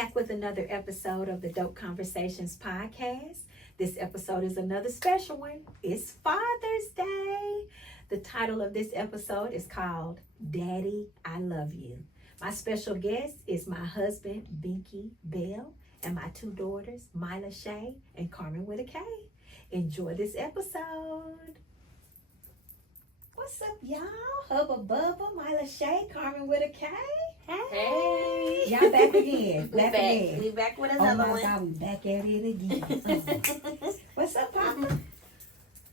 back with another episode of the Dope Conversations podcast. This episode is another special one. It's Father's Day. The title of this episode is called Daddy, I Love You. My special guest is my husband, Binky Bell, and my two daughters, Mila Shay and Carmen with a K. Enjoy this episode. What's up, y'all? Hubba Bubba, Mila Shay, Carmen with a K. Hey. Y'all back again. We back. We back with another one. Oh my God, we back at it again. What's up, Papa?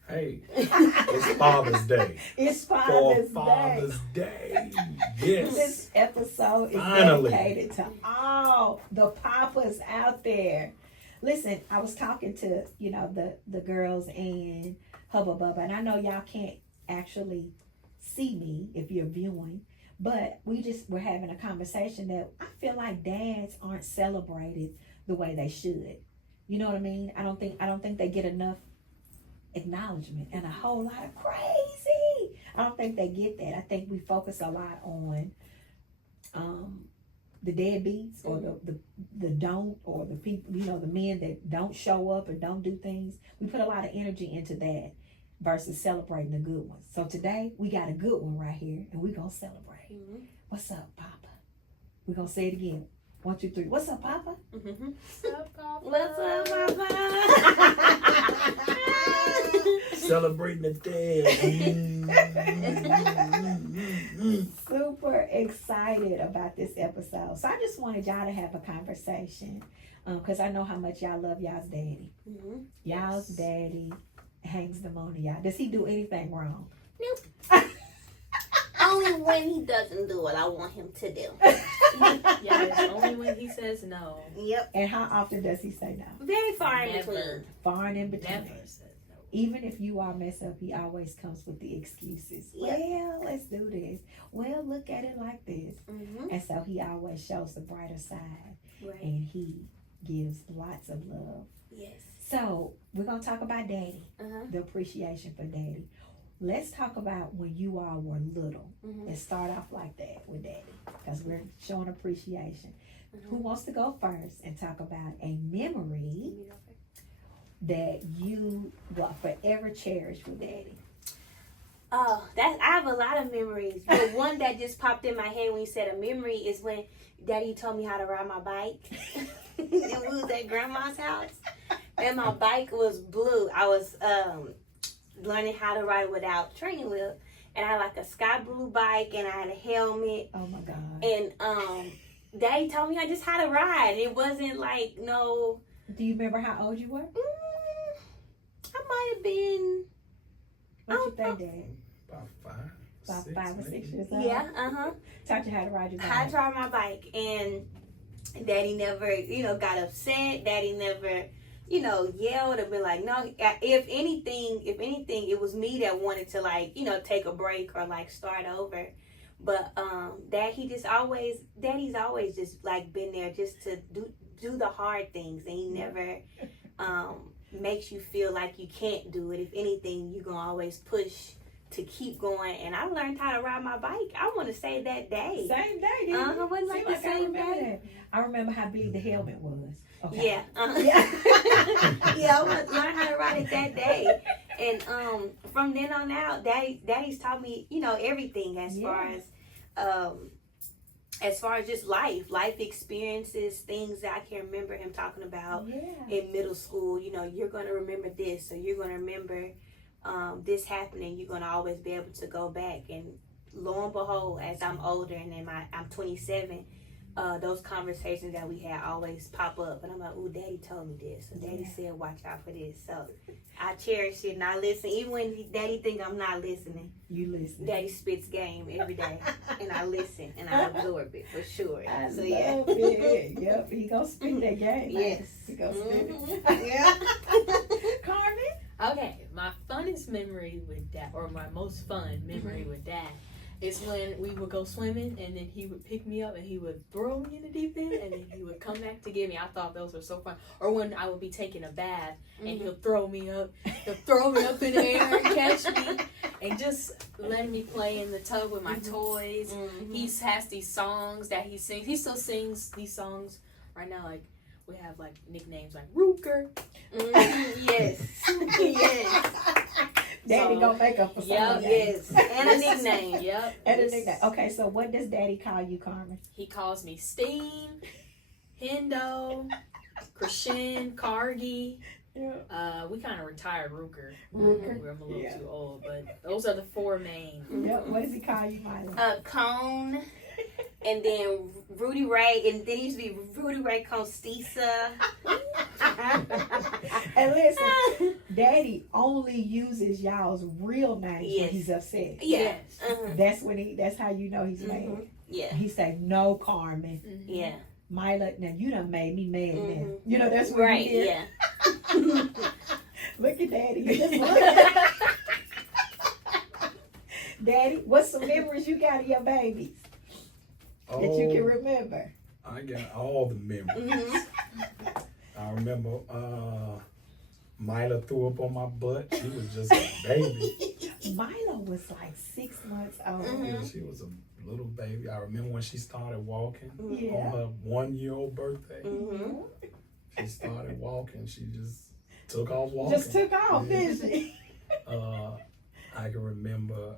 Hey, it's Father's Day. It's Father's Day. Yes. This episode is Finally dedicated to all the papas out there. Listen, I was talking to, the girls and Hubba Bubba, and I know y'all can't actually see me if you're viewing, but we're having a conversation that I feel like dads aren't celebrated the way they should. You know what I mean? I don't think they get enough acknowledgement and a whole lot of crazy. I don't think they get that. I think we focus a lot on the deadbeats or the don't, or the people, the men that don't show up or don't do things. We put a lot of energy into that versus celebrating the good ones. So today we got a good one right here, and we're gonna celebrate. Mm-hmm. What's up, Papa? We're gonna say it again. 1, 2, 3. What's up, Papa? Mm-hmm. What's up, Papa? Celebrating the day. Super excited about this episode. So I just wanted y'all to have a conversation because I know how much y'all love y'all's daddy. Mm-hmm. Y'all's daddy hangs them on to y'all. Does he do anything wrong? Nope. Only when he doesn't do what I want him to do. Yeah, only when he says no. Yep. And how often does he say no? Very far in Never. between. Far and in between. Never says no. Even if you all mess up, he always comes with the excuses. Yep. Well, let's do this. Well, look at it like this. Mm-hmm. And so he always shows the brighter side, Right. and he gives lots of love. Yes. So we're going to talk about daddy, Uh-huh. the appreciation for daddy. Let's talk about when you all were little. Mm-hmm. Let's start off like that with daddy, because we're showing appreciation. Mm-hmm. Who wants to go first and talk about a memory that you will forever cherish with daddy? Oh, I have a lot of memories. But one that just popped in my head when you said a memory is when Daddy told me how to ride my bike. And we was at Grandma's house. And my bike was blue. I was learning how to ride without training wheel. And I had like a sky blue bike, and I had a helmet. Oh my God. And Daddy told me just how to ride. It wasn't like no... Do you remember how old you were? I might have been... What you think, Dad? About 5, About 5 or 6 maybe. years old? Yeah, uh-huh. Taught you how to ride your bike. How to ride my bike. And Daddy never, got upset. Daddy never, yelled or been like, no. If anything, it was me that wanted to take a break or start over. But Daddy's always just been there just to do the hard things, and he never makes you feel like you can't do it. If anything, you're gonna always push to keep going. And I learned how to ride my bike, I want to say that day. Same day, didn't you? Wasn't like the same day. I remember how big the helmet was. Okay. Yeah. Yeah. Yeah, I learned how to ride it that day. And from then on out, Daddy's taught me, everything as far as just life experiences, things that I can remember him talking about in middle school. You're going to remember this, or you're going to remember this happening. You're going to always be able to go back. And lo and behold, as I'm older and I'm 27, those conversations that we had always pop up. And I'm like, ooh, Daddy told me this. And Daddy said, watch out for this. So I cherish it and I listen. Even when Daddy think I'm not listening. You listen. Daddy spits game every day. And I listen and I absorb it for sure. I so love it. Yep, he gonna spit that game. Yes. He gonna spit it. Yeah. Carmen? Okay, my funnest memory with Dad, or my most fun memory with Dad, is when we would go swimming, and then he would pick me up and he would throw me in the deep end, and then he would come back to get me. I thought those were so fun. Or when I would be taking a bath and he'll throw me up in the air and catch me, and just letting me play in the tub with my toys. He has these songs that he sings. He still sings these songs right now, like we have like nicknames like Ruker. Yes. Yes. Daddy So, gonna make up for yeah, something. Yes. And a nickname. Yep. And a nickname. Okay, so what does Daddy call you, Carmen? He calls me Steam, Hendo, Krishin, Cargie. Yeah. We kind of retired Ruker. Ruker. I'm a little Yeah. too old, but those are the four main. Yep. What does he call you, Milo? Cone. And then Rudy Ray. And then he used to be Rudy Ray Constisa. And listen, Daddy only uses y'all's real names when Yes. he's upset. Yeah. That's when that's how you know he's mad. Yeah. He say, "No, Carmen." Mhm. Yeah. Milo, now you done made me mad now. Mhm. You know that's what Right. you hear. Yeah. Look at Daddy. He just look. Daddy, what's some memories you got of your babies that you can remember? I got all the memories. Mm-hmm. I remember Mila threw up on my butt. She was just a baby. Milo was like 6 months old. Yeah, she was a little baby. I remember when she started walking Yeah. on her 1-year-old birthday. Mm-hmm. She started walking. She just took off walking. Just took off, Yeah. didn't she? I can remember,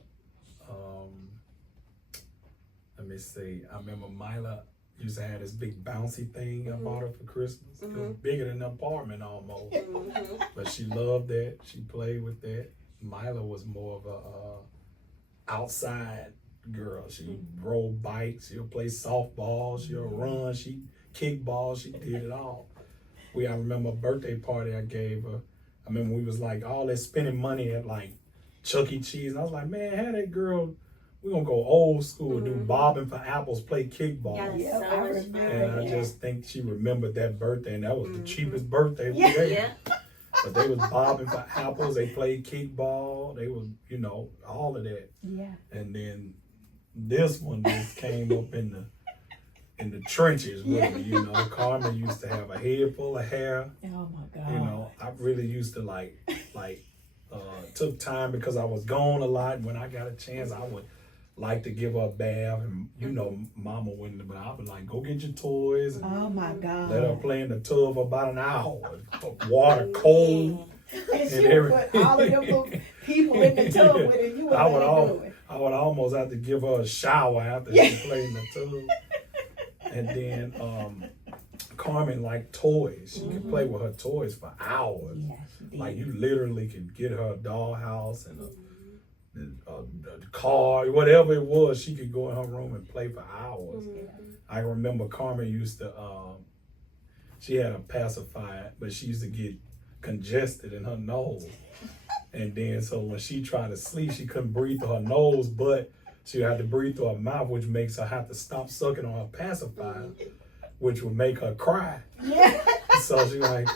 let me see. I remember Mila used to have this big bouncy thing I bought her for Christmas. It was bigger than an apartment almost. Mm-hmm. But she loved that. She played with that. Mila was more of a outside girl. She rode bikes. She'll play softball. She'll run. She kick ball. She did it all. I remember a birthday party I gave her. I remember we was like all that spending money at like Chuck E. Cheese. And I was like, man, have that girl. We're gonna go old school, do bobbing for apples, play kickball. Yeah, Yep, so I much remember fun. And I that. just think she remembered that birthday, and that was the cheapest birthday we gave. Yeah. But they was bobbing for apples. They played kickball. They was, all of that. Yeah. And then this one just came up in the trenches with me. Carmen used to have a head full of hair. Oh my God. I really used to took time because I was gone a lot. When I got a chance, I would like to give her a bath, and Mama wouldn't. But I would like go get your toys and Oh my God. let her play in the tub for about an hour. Water cold. And she would put all of them little people in the tub with her. You would I would let her do it. I would almost have to give her a shower after she played in the tub. And then Carmen liked toys. She could play with her toys for hours. Yeah, she did. Like you literally could get her a dollhouse and a car, whatever it was. She could go in her room and play for hours. I remember Carmen used to. She had a pacifier, but she used to get congested in her nose. And then, so when she tried to sleep, she couldn't breathe through her nose, but she had to breathe through her mouth, which makes her have to stop sucking on her pacifier, which would make her cry. Yeah. So she like,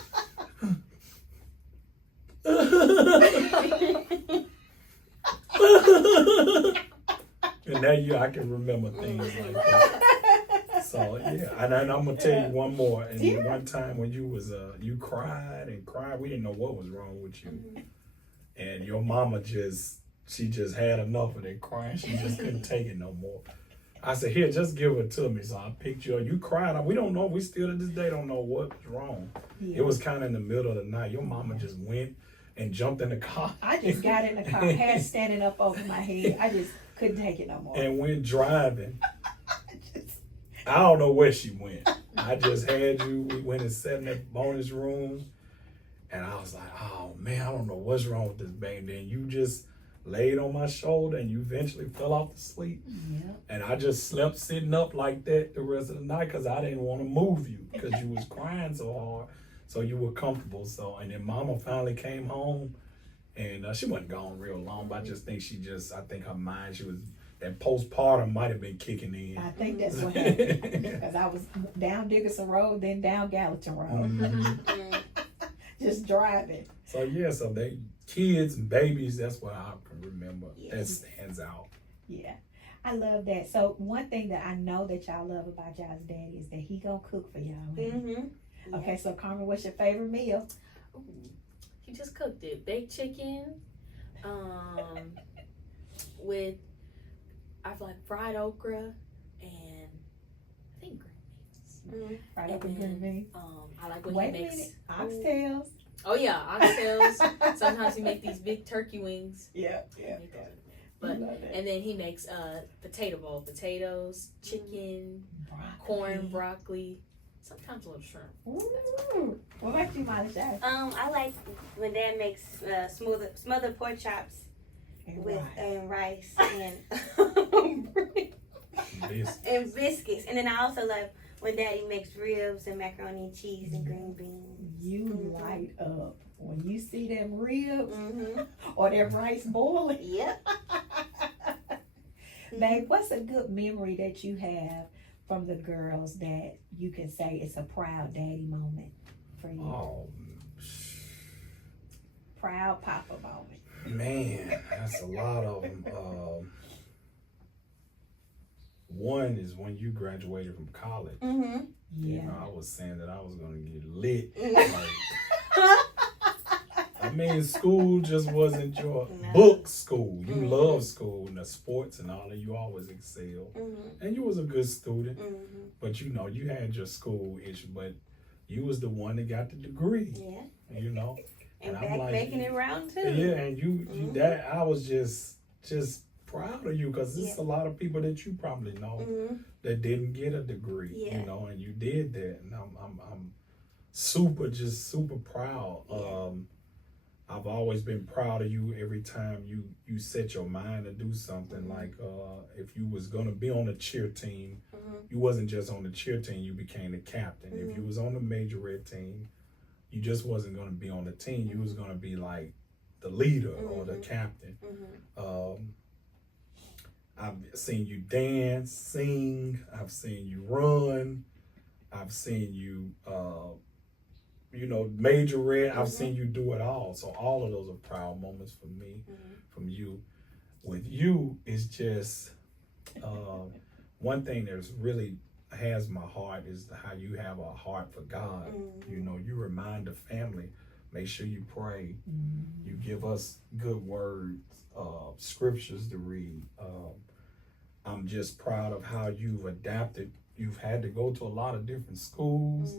and now I can remember things like that. So yeah, and I'm gonna tell you one more. And one time when you was you cried and cried, we didn't know what was wrong with you, and your mama she just had enough of that crying. She just couldn't take it no more. I said, here, just give it to me. So I picked you up. You cried. We don't know. We still to this day don't know what was wrong. Yeah. It was kind of in the middle of the night. Your mama just went and jumped in the car. I just got in the car, hair standing up over my head. I just couldn't take it no more. And went driving. I don't know where she went. I just had you. We went and sat in that bonus room. And I was like, oh, man, I don't know what's wrong with this baby. Then you just laid on my shoulder and you eventually fell off to sleep. Yep. And I just slept sitting up like that the rest of the night because I didn't want to move you because you was crying so hard. So you were comfortable. So, and then Mama finally came home and she wasn't gone real long, but I just think I think her mind, that postpartum might have been kicking in. I think that's what happened. Because I was down Dickerson Road, then down Gallatin Road. Mhm. Just driving. So yeah, so they kids and babies, that's what I can remember. Yes. That stands out. Yeah. I love that. So one thing that I know that y'all love about y'all's daddy is that he gonna cook for y'all. Mm-hmm. Okay, so Carmen, what's your favorite meal? He just cooked it. Baked chicken, with I like fried okra and I think green beans. Right up in front of me. I like when Wait he a makes minute. Oxtails. Oh yeah, oxtails. Sometimes he make these big turkey wings. Yeah. But I love that. and then he makes potato bowl, potatoes, chicken, Broccoli. corn, broccoli, sometimes a little shrimp. Ooh. What about you, Molly Shy? I like when Dad makes smothered pork chops with rice and and biscuits. And then I also love when Daddy makes ribs and macaroni and cheese and green beans. You light up when you see them ribs Mm-hmm. or that rice boiling. Yep. Babe, what's a good memory that you have from the girls that you can say it's a proud daddy moment for you? Oh, Proud papa moment. man, that's a lot of them. One is when you graduated from college. Mm-hmm. Yeah. You know, I was saying that I was gonna get lit. Mm-hmm. Like, I mean, school just wasn't your No. book school. You Mhm. love school and the sports and all that. You always excel, Mm-hmm. and you was a good student. Mm-hmm. But you know, you had your school issue, but you was the one that got the degree. Yeah. You know, And I'm back like, making it round too. yeah, and you Mhm. that I was just proud of you because there's Yeah. a lot of people that you probably know Mm-hmm. that didn't get a degree, Yeah. you know, and you did that, and I'm super proud. I've always been proud of you every time you set your mind to do something. Mhm. Like if you was gonna be on the cheer team, Mm-hmm. you wasn't just on the cheer team, you became the captain. If Mhm. you was on the major red team, you just wasn't gonna be on the team. You was gonna be like the leader or the Mhm. captain. Mm-hmm. I've seen you dance, sing. I've seen you run. I've seen you, major red. I've seen you do it all. So all of those are proud moments for me, from you. With you, it's just one thing that's really has my heart is how you have a heart for God. Mhm. You know, you remind the family, make sure you pray. Mm-hmm. You give us good words, scriptures to read. I'm just proud of how you've adapted. You've had to go to a lot of different schools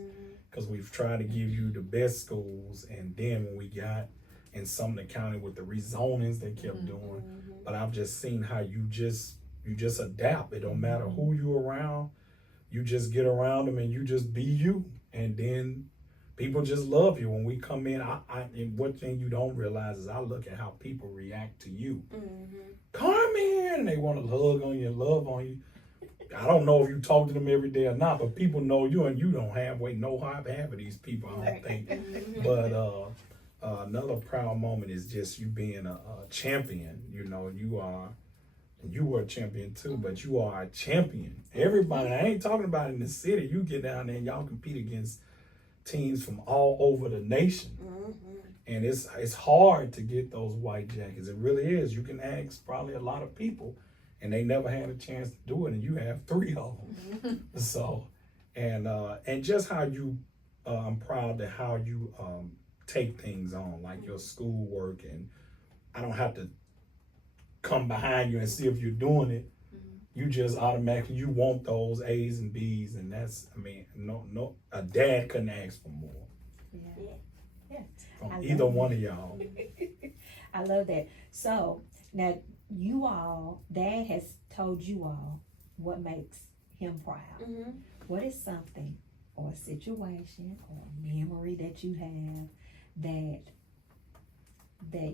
because we've tried to give you the best schools. And then when we got in Sumner County with the rezonings they kept doing, but I've just seen how you just adapt. It don't matter who you around. You just get around them and you just be you. And then people just love you. When we come in, and one thing you don't realize is I look at how people react to you. Carmen, and they want to hug on you, love on you. I don't know if you talk to them every day or not, but people know you, and you don't half of these people, I don't think. But another proud moment is just you being a champion. You know, you were a champion too, but you are a champion. Everybody, I ain't talking about in the city. You get down there and y'all compete against teams from all over the nation. And it's hard to get those white jackets. It really is. You can ask probably a lot of people, and they never had a chance to do it, and you have 3 of them. So, and just how you, I'm proud of how you take things on, like your schoolwork, and I don't have to come behind you and see if you're doing it. You just automatically, you want those A's and B's, and that's, I mean, no, a dad couldn't ask for more. Yeah. From either one of y'all. I love that. So now you all, Dad has told you all what makes him proud. What is something or a situation or a memory that you have that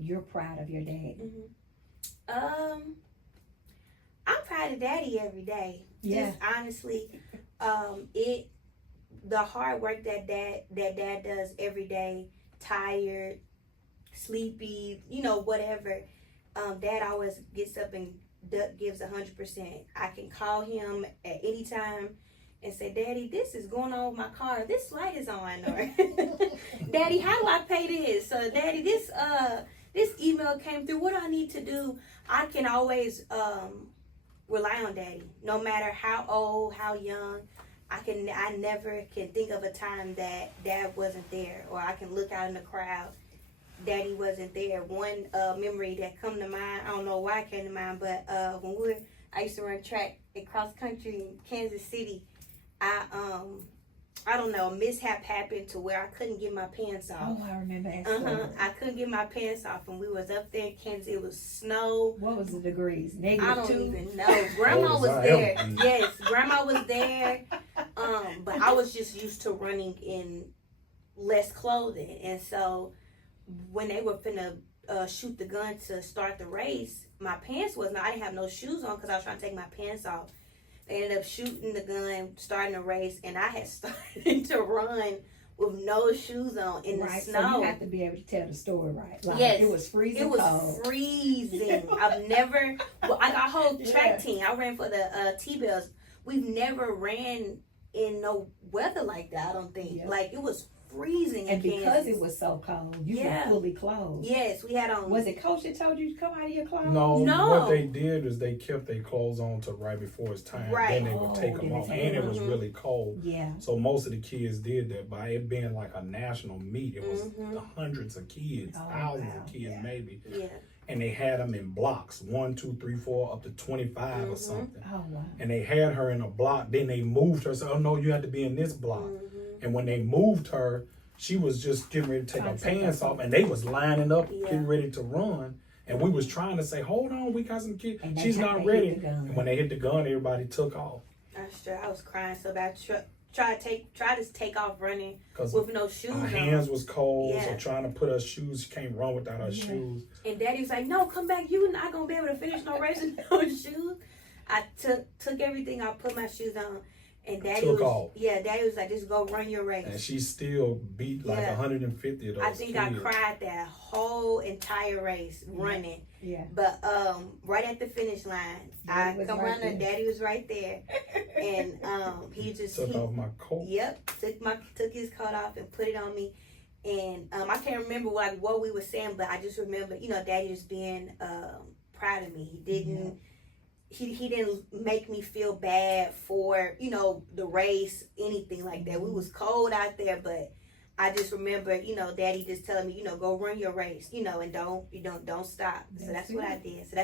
you're proud of your dad? I'm proud of Daddy every day. Yeah. Just honestly, the hard work that Dad does every day, tired, sleepy, whatever. Dad always gets up and gives 100%. I can call him at any time and say, Daddy, this is going on with my car. This light is on. Or, Daddy, how do I pay this? Daddy, this email came through. What do I need to do? I can always rely on Daddy, no matter how old, how young. I never can think of a time that Dad wasn't there, or I can look out in the crowd, Daddy wasn't there. One memory that come to mind, I don't know why it came to mind, but I used to run track at cross country in Kansas City. I don't know, a mishap happened to where I couldn't get my pants off. Oh, I remember that story. I couldn't get my pants off, and we was up there in Kansas. It was snow. What was the degrees? I Negative don't 2? even know. Grandma was there. Yes, Grandma was there. But I was just used to running in less clothing, and so when they were finna shoot the gun to start the race, my pants wasn't. I didn't have no shoes on because I was trying to take my pants off. They ended up shooting the gun, starting the race, and I had started to run with no shoes on in the snow. So you have to be able to tell the story right. Like, yes, it was freezing. It was cold. freezing. I've never. Well, I got a whole track team. I ran for the T-Bells. We've never ran in no weather like that. I don't think. Yeah. Like it was freezing. And in because Kansas. it was so cold, you were fully clothed. Yes, we had on. Was it Coach that told you to come out of your clothes? No, No. what they did is they kept their clothes on till right before it's time. Right. Then they would take them off, and it was really cold. Yeah. So most of the kids did that. By it being like a national meet, it was hundreds of kids, thousands of kids maybe. Yeah. And they had them in blocks, 1, 2, 3, 4, up to 25 or something. Oh, wow. And they had her in a block. Then they moved her. So, oh no, you have to be in this block. And when they moved her, she was just getting ready to take her pants off, and they was lining up, getting ready to run. And we was trying to say, hold on, we got some kids. She's not ready. And when they hit the gun, everybody took off. That's true. I was crying so bad. Try to take off running with no shoes on. Her hands was cold, so trying to put her shoes, she can't run without her shoes. And Daddy was like, no, come back. You not going to be able to finish no race with no shoes. I took everything. I put my shoes on. And Daddy Daddy was like, just go run your race. And she still beat like 150 of those I think kids. I cried that whole entire race running. Yeah. But right at the finish line, I come running. Daddy was right there, and he just took off my coat. Yep, took his coat off and put it on me. And I can't remember what we were saying, but I just remember, Daddy just being proud of me. He didn't. Yeah. He didn't make me feel bad for, the race, anything like that. We was cold out there, but I just remember, Daddy just telling me, go run your race, and don't stop. So that's what I did. So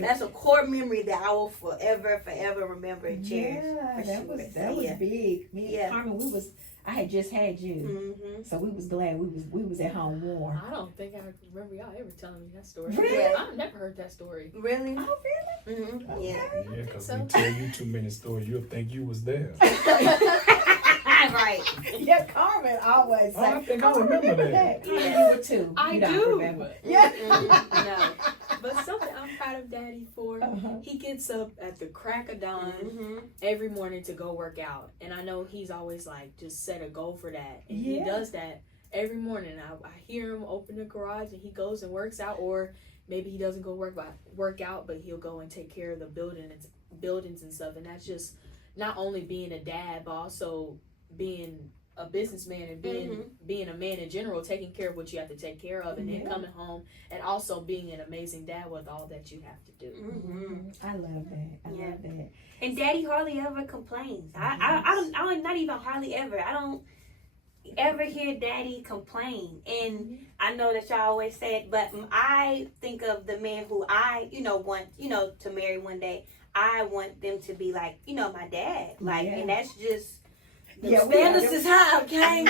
that's a core memory that I will forever remember and cherish. Yeah, that was big. Me and Carmen, I had just had you, so we was glad we was at home warm. I don't think I remember y'all ever telling me that story. Really? Yeah, I've never heard that story. Really? Oh, really? Mm-hmm. Okay. Yeah, because we tell you too many stories, you'll think you was there. Right. Yeah, Carmen always say, I think I remember that. Yeah, you were too. I you do. Don't remember. Yeah. No. But something I'm proud of Daddy for, he gets up at the crack of dawn every morning to go work out. And I know he's always like, just set a goal for that. And he does that every morning. I hear him open the garage and he goes and works out, or maybe he doesn't go work out, but he'll go and take care of the buildings and stuff. And that's just not only being a dad, but also being a businessman and being a man in general, taking care of what you have to take care of, and then coming home and also being an amazing dad with all that you have to do. I love that. I love that. And Daddy hardly ever complains. I don't not even hardly ever. I don't ever hear Daddy complain. And I know that y'all always say it, but I think of the man who I want to marry one day. I want them to be like my dad, and that's just. The standards is high, okay?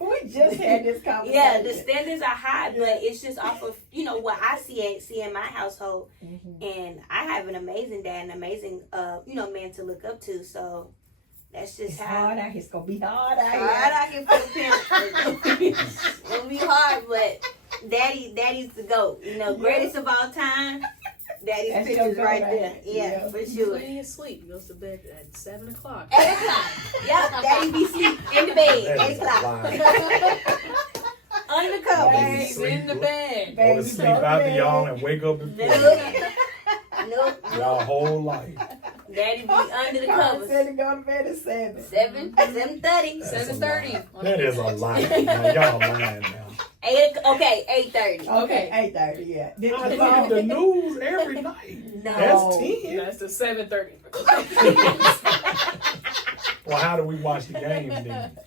We just had this conversation. Yeah, the standards are high, but it's just off of, what I see in my household. And I have an amazing dad, an amazing, man to look up to. So that's just it's how. Hard out here. It's going to be hard out here. Hard out here for the parents. It's going to be hard, but Daddy's the GOAT. Greatest of all time. Daddy's That's pictures right there. Yeah, for sure. When he asleep, he goes to bed at 7 o'clock. 8 o'clock. Yep, Daddy be asleep in the bed. 8 o'clock. Under the covers. He's in the bed. Go to sleep after y'all and wake up before. Nope. Y'all whole life. Daddy be under the covers. Said to go to bed at 7. 7:30. 7:30. That is a lie. Now, y'all lying now. 8:30. Okay, 8:30, yeah. Did I look at the news every night. No. That's 10. That's the 7:30. Well, how do we watch the game then?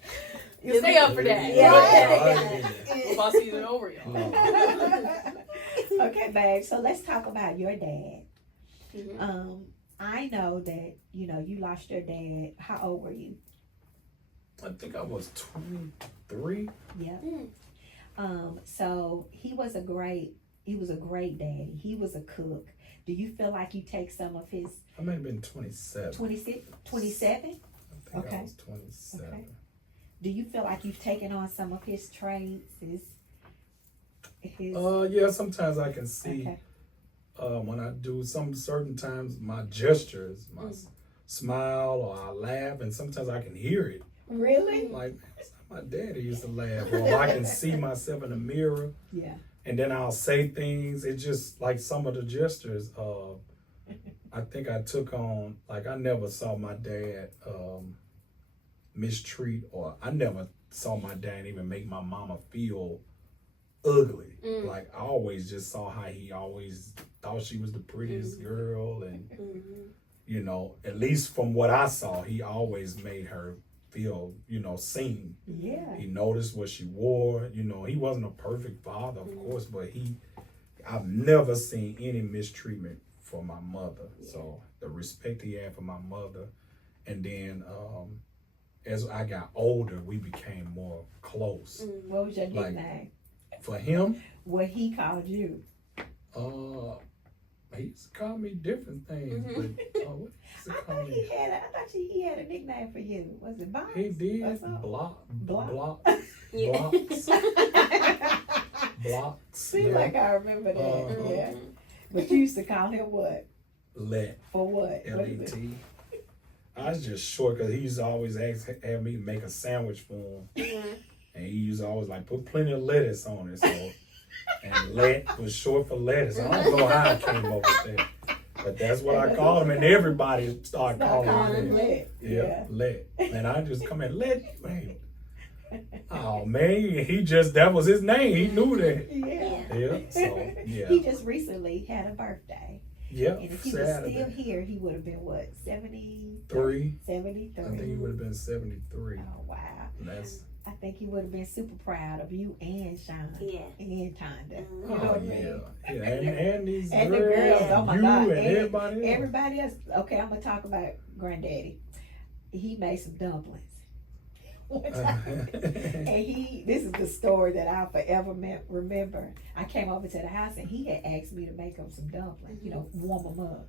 You stay up for that. Yeah. Football season over, y'all. No. Okay, babe. So let's talk about your dad. I know that, you know, you lost your dad. How old were you? I think I was 23. Yeah. Mm. So he was a great daddy. He was a cook. Do you feel like you take some of his I might have been 27. 27? I think Okay. I was 27. Okay. Do you feel like you've taken on some of his traits? His Yeah, sometimes I can see okay. when I do some certain times my gestures, my smile, or I laugh, and sometimes I can hear it. Really? Like, man, that's not my daddy used to laugh. Or I can see myself in the mirror, Yeah. and then I'll say things. It's just like some of the gestures. I think I took on, like, I never saw my dad mistreat, or I never saw my dad even make my mama feel ugly. Like, I always just saw how he always thought she was the prettiest girl, and you know, at least from what I saw, he always made her feel, you know, seen. Yeah. He noticed what she wore. You know, he wasn't a perfect father, of course, but I've never seen any mistreatment for my mother. So the respect he had for my mother, and then as I got older, we became more close. What was your Like, nickname? For him, What he called you? he used to call me different things, but what used to I call thought me? I thought he had a nickname for you. Was it Box? He or did something? blocks. Yeah. Blocks. Seems Yeah. like I remember that. Uh-huh. Yeah. But you used to call him what? Let. For what? What is it? L-E-T. I was just short because he used to always have me make a sandwich for him. And he used to always like put plenty of lettuce on it. So, and let was short for lettuce. I don't know how I came up with that. But that's what I called him, and everybody started calling him that. Let. Yeah, let. And I just come in, let. Man. Oh man, that was his name. He knew that. Yeah. Yeah. So yeah. He just recently had a birthday. Yeah. And if he Saturday. was still here, he would have been what? 73? 73. I think he would have been 73. Oh, wow. That's. I think he would have been super proud of you and Sean. Yeah. And Tonda. Mhm. You know Oh what I mean? yeah. And these And the girls, girls, oh my you God. and everybody else. Everybody else. Okay, I'm going to talk about Granddaddy. He made some dumplings. One time. And this is the story that I'll forever remember. I came over to the house and he had asked me to make him some dumplings, you know, warm them up.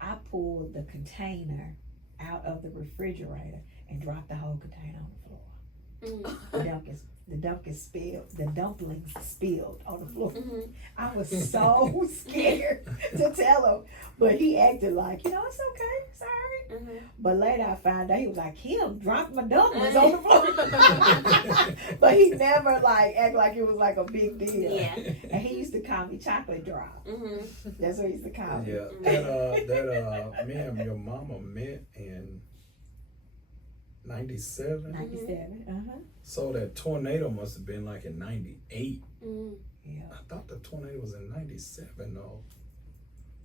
I pulled the container out of the refrigerator and dropped the whole container on the floor. The dumplings spilled on the floor. I was so scared to tell him, but he acted like, you know, it's okay, sorry. But later I found out he was like, Kim dropped my dumplings on the floor. But he never like act like it was like a big deal. Yeah. And he used to call me Chocolate Drop. That's what he used to call me. Yeah, that me and your mama met in 97. 97. So that tornado must have been like in 98. Yeah. I thought the tornado was in 97 though.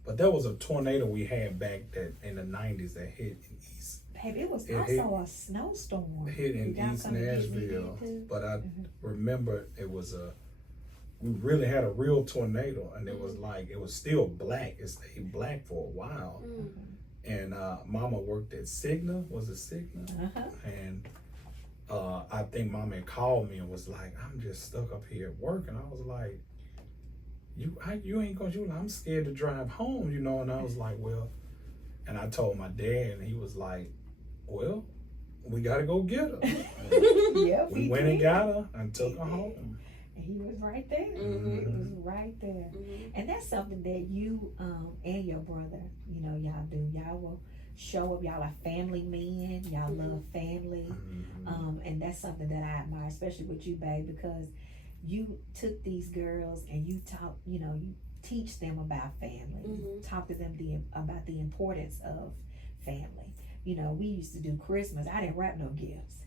But there was a tornado we had back in the 90s that hit in East. Baby, it was also a snowstorm. Hit in Y'all East come and get me Nashville. too? But I remember we really had a real tornado, and it was like, it was still black. It stayed black for a while. And Mama worked at Cigna. Was it Cigna? And I think Mama had called me and was like, I'm just stuck up here at work. And I was like, you ain't gonna, I'm scared to drive home, you know. And I was like, well, and I told my dad, and he was like, well, we gotta go get her. Yep, We went and got her and took her home. And he was right there. He was right there. And that's something that you and your brother, you know, y'all do. Y'all will show up. Y'all are family men. Y'all love family. And that's something that I admire, especially with you, babe, because you took these girls and you taught, you know, you teach them about family. You talk to them about the importance of family. You know, we used to do Christmas. I didn't wrap no gifts.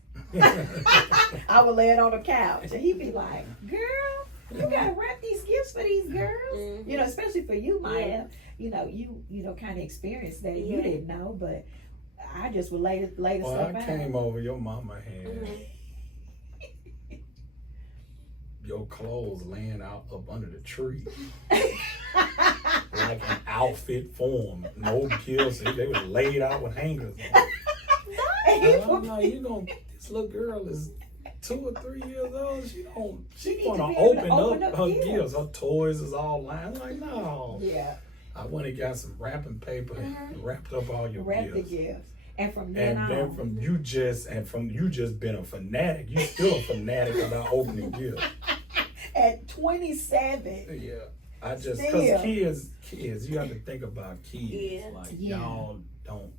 I would lay it on the couch and he'd be like, girl, you gotta wrap these gifts for these girls. You know, especially for you, Maya. You know, you know, kind of experienced that. You didn't know, but I just would lay the stuff I out. came over, your mama had your clothes laying out up under the tree. like an outfit form. No gifts. They was laid out with hangers on. And I'm like, this little girl is 2 or 3 years old. She need want to to be able to open up her gifts. gifts. Her toys is all lined. I'm like, no. Yeah. I went and got some wrapping paper and wrapped up all your Wrap the gifts. gifts. And from then And on. then from you just been a fanatic. You still a fanatic about opening gifts. At 27. Yeah. Because Still. kids, you have to think about kids. Yeah. Like Yeah. y'all don't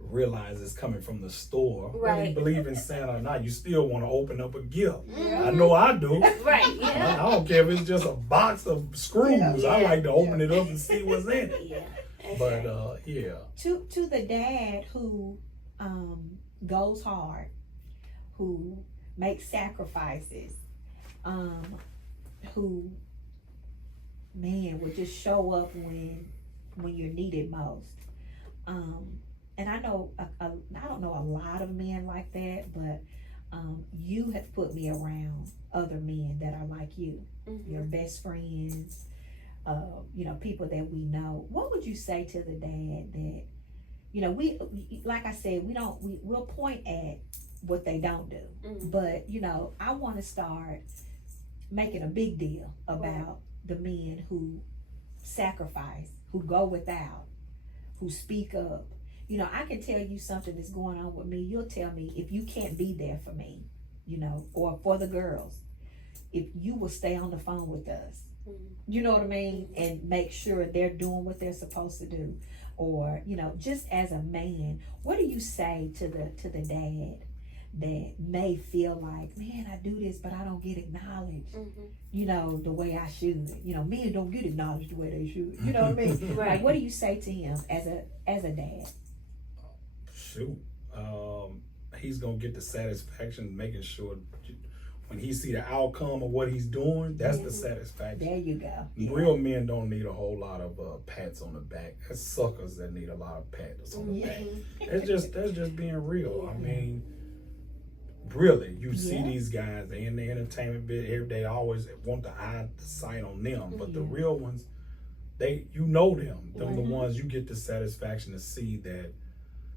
realize it's coming from the store. Whether Right. you believe in Santa or not, you still want to open up a gift. Yeah. I know I do. Right, yeah. I don't care if it's just a box of screws. I Yeah. like to open it up and see what's in it. Yeah. That's But right. yeah. To the dad who goes hard, who makes sacrifices, who, man, would just show up when you're needed most. And I know I don't know a lot of men like that, but you have put me around other men that are like you, your best friends, people that we know. What would you say to the dad that, we, like I said, we'll point at what they don't do, but I want to start making a big deal about the men who sacrifice, who go without, who speak up. I can tell you something that's going on with me. You'll tell me if you can't be there for me, or for the girls, if you will stay on the phone with us. You know what I mean? And make sure they're doing what they're supposed to do. Or, just as a man, what do you say to the dad that may feel like, man, I do this, but I don't get acknowledged, the way I should. Men don't get acknowledged the way they should. You know what I mean? Right. Like, what do you say to him as a dad? Shoot. He's gonna get the satisfaction making sure when he see the outcome of what he's doing, that's the satisfaction. There you go. Real men don't need a whole lot of pats on the back. That's suckers that need a lot of pats on the back. That's just being real. I mean, really, you see these guys, they in the entertainment bit, they always want the eye the sight on them. But the real ones, them. Them the ones you get the satisfaction to see that.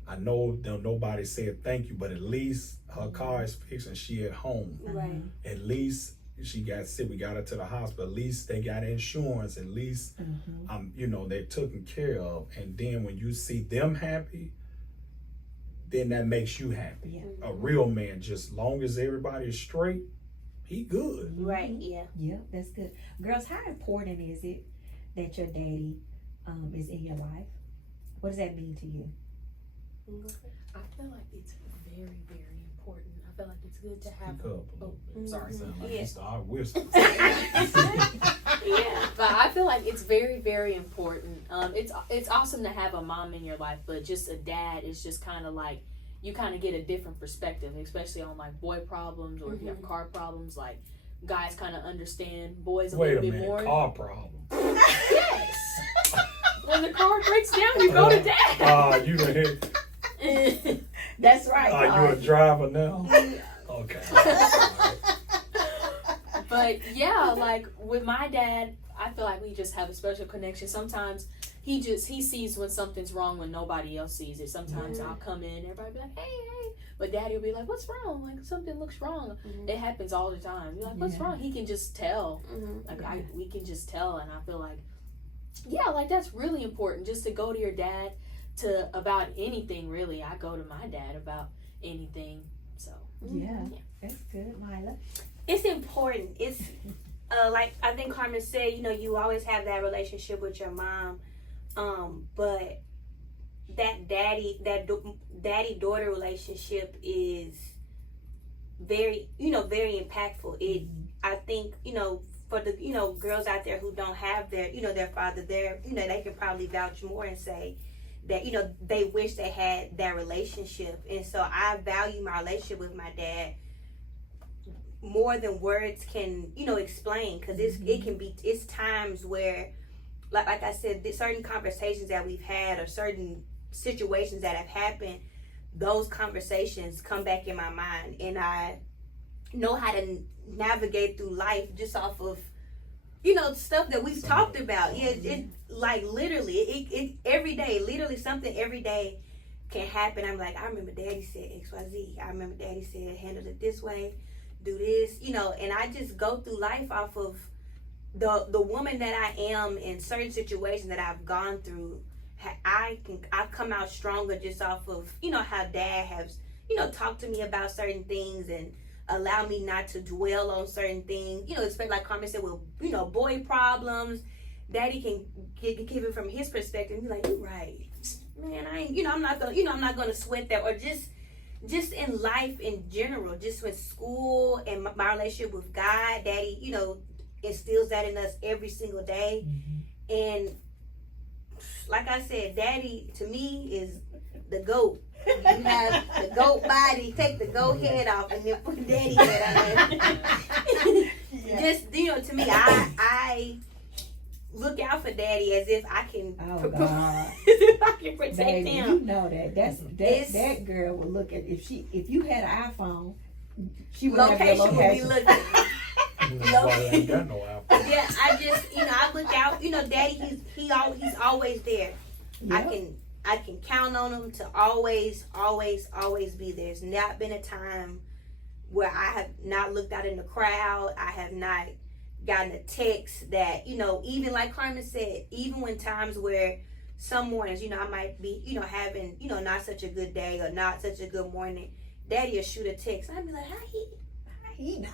I know nobody said thank you, but at least her car is fixed and she at home. Right. At least she got sick. We got her to the hospital. At least they got insurance. At least, they're taken care of. And then when you see them happy, then that makes you happy. Yeah. A real man, just long as everybody is straight, he good. Right, yeah. Yeah, that's good. Girls, how important is it that your daddy is in your life? What does that mean to you? I feel like it's very, very important. I feel like it's good to have. Speak up a little bit. Sorry. Sound like Yeah. you start whispering. Yeah. But I feel like it's very, very important. It's awesome to have a mom in your life, but just a dad is just kind of like you kind of get a different perspective, especially on like boy problems or if you have car problems. Like guys kind of understand boys a Wait little a bit minute, more. car problem. Yes. When the car breaks down, you go to dad. You done hit. That's right. You a driver now? Okay. But yeah, like with my dad, I feel like we just have a special connection. Sometimes he sees when something's wrong when nobody else sees it. Sometimes I'll come in, everybody be like, hey, but daddy will be like, what's wrong? Like something looks wrong. It happens all the time. You're like, what's wrong? He can just tell. We can just tell, and I feel like, like that's really important. Just to go to your dad about anything really. I go to my dad about anything. So That's good, Mila. It's important. It's like I think Carmen said, you always have that relationship with your mom, but that daddy-daughter relationship is very, very impactful. I think, for the, girls out there who don't have their father there, they can probably vouch more and say that, they wish they had that relationship. And so I value my relationship with my dad more than words can, explain, because it's times where, like I said, certain conversations that we've had or certain situations that have happened, those conversations come back in my mind, and I know how to navigate through life just off of stuff that we've talked about. Yeah, it like literally, it every day, literally something every day can happen. I'm like, I remember Daddy said XYZ. I remember Daddy said handle it this way, do this, and I just go through life off of the woman that I am in certain situations that I've gone through. I've come out stronger just off of how Dad has talked to me about certain things and allow me not to dwell on certain things. Especially like Carmen said, with boy problems, Daddy can give it from his perspective and be like, "You're right, man. I ain't, I'm not gonna sweat that." Or just in life in general, just with school and my relationship with God, Daddy, instills that in us every single day. And like I said, Daddy to me is the GOAT. You have the GOAT body, take the GOAT head off, and then put Daddy head on. Just to me, I look out for Daddy as if I can. Oh God! I can protect Baby, him. you know that girl would look at if you had an iPhone, she would have your location. Would be looking. Ain't got no apple. Yeah, I just I look out. Daddy, he's always there. Yep. I can count on him to always be there. There's not been a time where I have not looked out in the crowd. I have not gotten a text that, even like Carmen said, even when times where some mornings, I might be, having, not such a good day or not such a good morning, Daddy will shoot a text. I'd be like, how he know?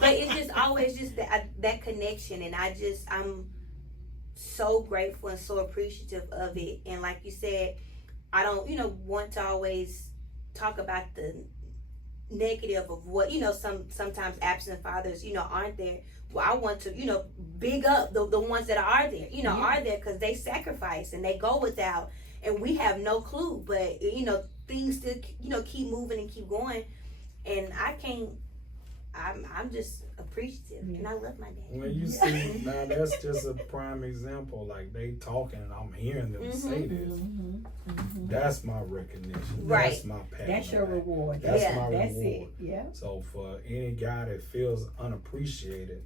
But it's just always just that connection. And I'm so grateful and so appreciative of it. And like you said, I don't want to always talk about the negative of what sometimes absent fathers aren't there. Well, I want to big up the ones that are there are there because they sacrifice and they go without, and we have no clue, but things still keep moving and keep going. And I'm just appreciative, and I love my dad. When you see, now that's just a prime example. Like they talking, and I'm hearing them say this. That's my recognition. Right. That's my passion. That's your reward. That's Yeah, my that's reward. it. Yeah. So for any guy that feels unappreciated,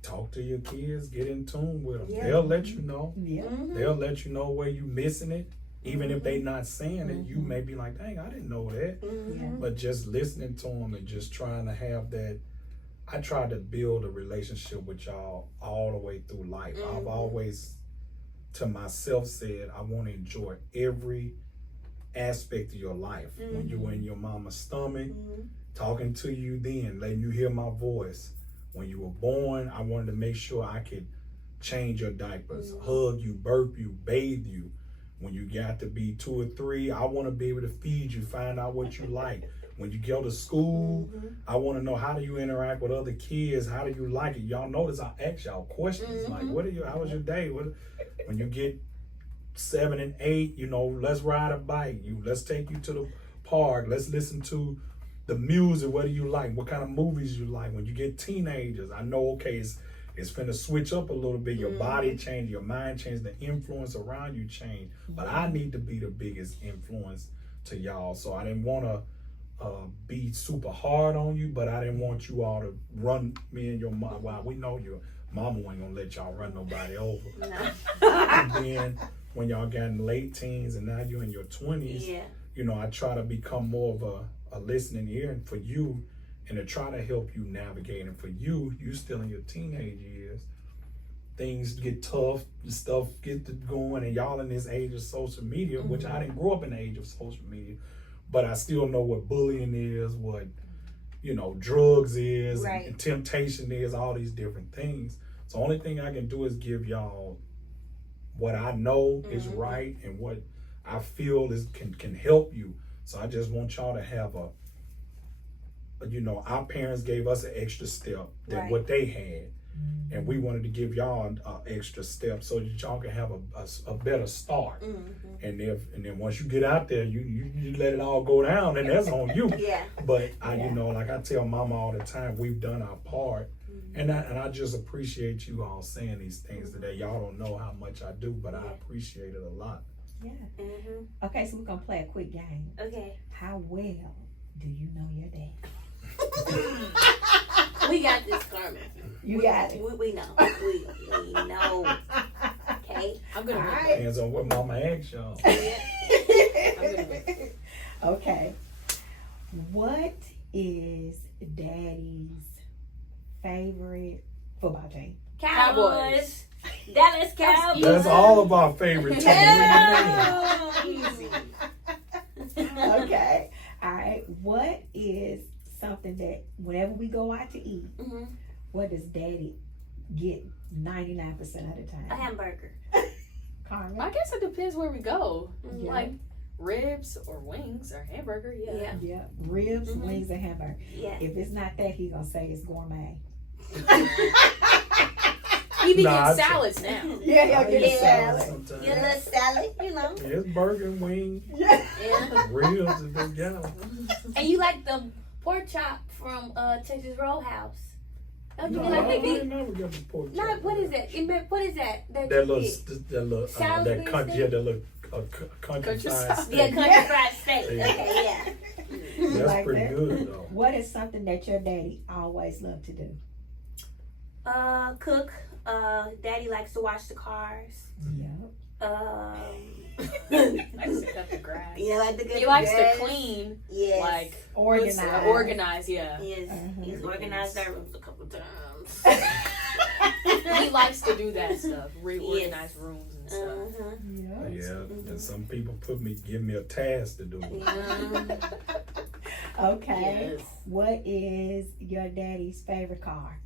talk to your kids, get in tune with them. Yeah. They'll let you know. Yeah. They'll let you know where you missing it. Even if they not saying it, you may be like, dang, I didn't know that. Yeah. But just listening to them and just trying to have that, I try to build a relationship with y'all all the way through life. I've always, to myself, said I want to enjoy every aspect of your life. When you were in your mama's stomach, talking to you then, letting you hear my voice. When you were born, I wanted to make sure I could change your diapers, hug you, burp you, bathe you. When you got to be 2 or 3, I want to be able to feed you, find out what you like. When you go to school, I want to know, how do you interact with other kids? How do you like it? Y'all notice I ask y'all questions like, how was your day? When you get 7 and 8, let's ride a bike. Let's take you to the park. Let's listen to the music. What do you like? What kind of movies you like? When you get teenagers, I know, okay, it's finna switch up a little bit. Your body change, your mind change, the influence around you change. But I need to be the biggest influence to y'all. So I didn't want to be super hard on you, but I didn't want you all to run me and your mom. Well, we know your mama ain't gonna let y'all run nobody over. No. And then when y'all got in late teens and now you're in your 20s, I try to become more of a listening ear and for you, and to try to help you navigate. And for you still in your teenage years, things get tough, stuff gets going, and y'all in this age of social media, which I didn't grow up in the age of social media, but I still know what bullying is, what drugs is, and temptation is, all these different things. So the only thing I can do is give y'all what I know is right and what I feel can help you. So I just want y'all to have our parents gave us an extra step than what they had. And we wanted to give y'all an extra step so that y'all can have a better start. And then once you get out there, you let it all go down, and that's on you. But like I tell Mama all the time, we've done our part. And I just appreciate you all saying these things today. Y'all don't know how much I do, but I appreciate it a lot. Yeah. Okay, so we're gonna play a quick game. Okay. How well do you know your dad? We got this, Carmen. You got it. We know. We know. Okay. I'm gonna All win. right. Depends on what mama asks y'all. Okay. What is Daddy's favorite football team? Cowboys. Dallas Cowboys. That's all of our favorite teams. Yeah. Easy. Okay. All right. What is something that whenever we go out to eat, Mhm. what does Daddy get 99% of the A time? hamburger. Carmen? I guess it depends where we go. Yeah. Like ribs or wings or hamburger. Yeah. Yeah. Yeah. Ribs, Mhm. wings, and hamburger. Yeah. If it's not that, he's gonna say it's gourmet. He be Nah, getting salads now. Yeah, I he'll get eat a salad salad. sometimes. Get a little salad, you know. Yeah, it's burger, wings, Yeah. Yeah. ribs if they got them. And you like the pork chop from Texas Roadhouse. Don't you No, get like I the big? ain't never got the pork No, chop. what is that? What is that? That you little, get? that little, Sour that cream country, steak? yeah, that little country fried Countryside. steak. Yeah, country Yeah. fried steak. Yeah. Okay, yeah. That's Like pretty that. good though. What is something that your daddy always loved to do? Cook. Daddy likes to wash the cars. Yeah. Likes to cut the grass. Yeah, like the good. He likes grass. to clean. Yes. Like Organized. organize. Yeah. Yes. Uh-huh. He's organized our rooms a couple times. He likes to do that stuff. Reorganize rooms and stuff. Uh-huh. Yeah. Yeah, and some people give me a task to do. Yeah. Okay. Yes. What is your daddy's favorite car?